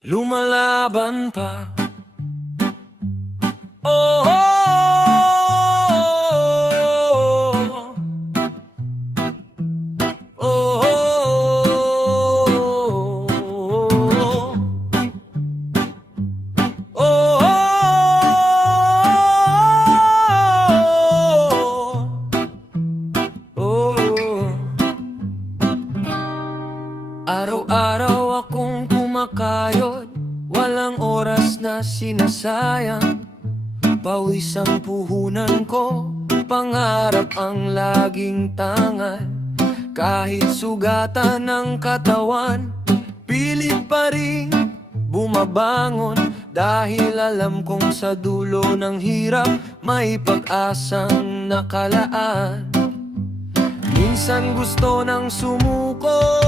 Lumalaban pa. Oh, oh, oh, oh, oh, oh. Araw-araw akong kumakayod, walang oras na sinasayang. Pawis ang puhunan ko, pangarap ang laging tangan. Kahit sugatan ng katawan, pilit pa rin bumabangon. Dahil alam kong sa dulo ng hirap, may pag-asang nakalaan. Minsan gusto nang sumuko,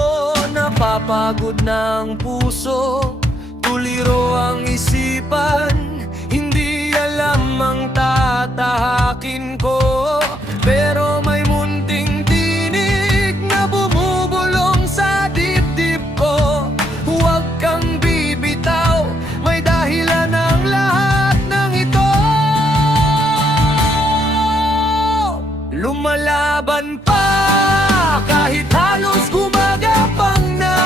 napapagod ng puso. Tuliro ang isipan, hindi alam ang tatahakin ko. Pero may munting tinig na bumubulong sa dibdib ko. Huwag kang bibitaw, may dahilan ang lahat ng ito. Lumalaban pa, kahit halos gumagapang na.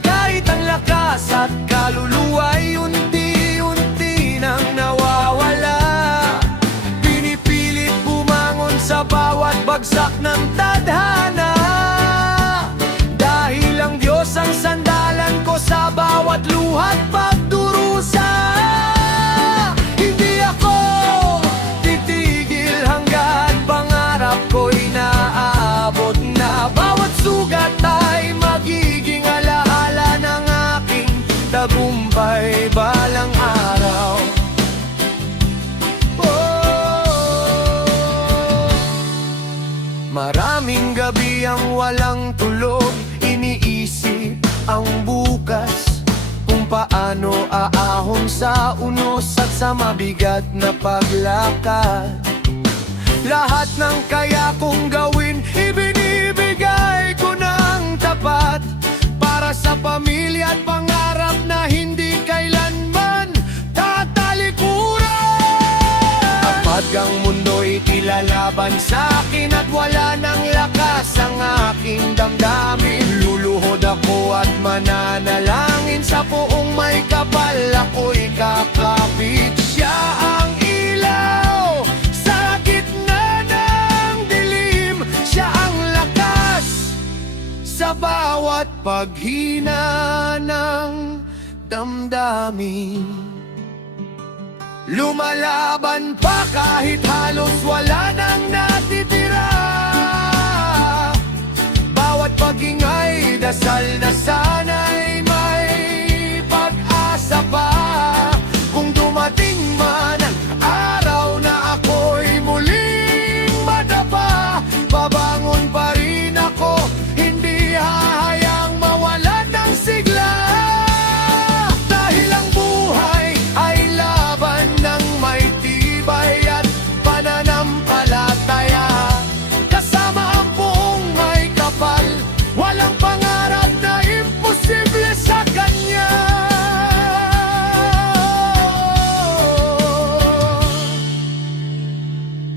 Kahit ang lakas at kaluluwa'y unti-unti nang nawawala. Pinipilit bumangon sa bawat bagsak ng tadhana. Dahil ang Diyos ang sandalan ko sa bawat luha't pagdurusa. Hindi ako titigil hanggat pangarap ko'y naaabot na. Bawat sugat ay magiging alaala ng aking tagumpay balang araw. Oh, maraming gabi ang walang tulog, iniisip ang bukas, kung paano aahon sa unos at sa mabigat na paglakad. Lahat ng kaya kong gawin, ibinibigay ko ng tapat para sa pamilya at pangarap na hindi kailanman tatalikuran. Kapag ang mundo'y ilalaban sa akin at wala ng lakas ang aking damdamin, luluhod ako at mananalangin sa poong may kapal ako'y kakapit. Siya ang ilaw sa gitna ng dilim, siya ang lakas sa bawat paghina ng damdamin. Lumalaban pa kahit halos wala nang natitira. Bawat pagingay, dasal na sana'y may pag-asa pa. Kung dumating man ang araw na ako'y muling madapa, babangon pa rin ako, hindi hahayang mawalan ng sigla. Dahil ang buhay ay laban ng may tibay at pananampalataya. Kasama ang buong may kapal, walang pangarap na imposible sa kanya.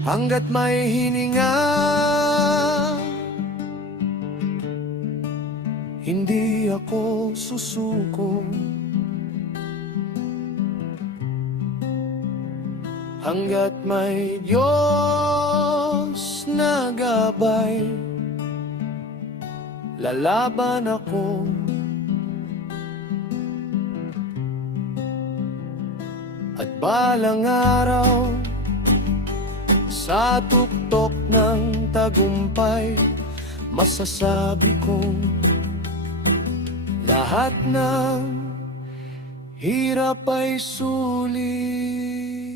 Hanggat may hininga, hindi ako susuko. Hanggat may Diyos na gabay, lalaban ako. At balang araw, sa tuktok ng tagumpay, masasabi kong lahat ng hirap ay sulit.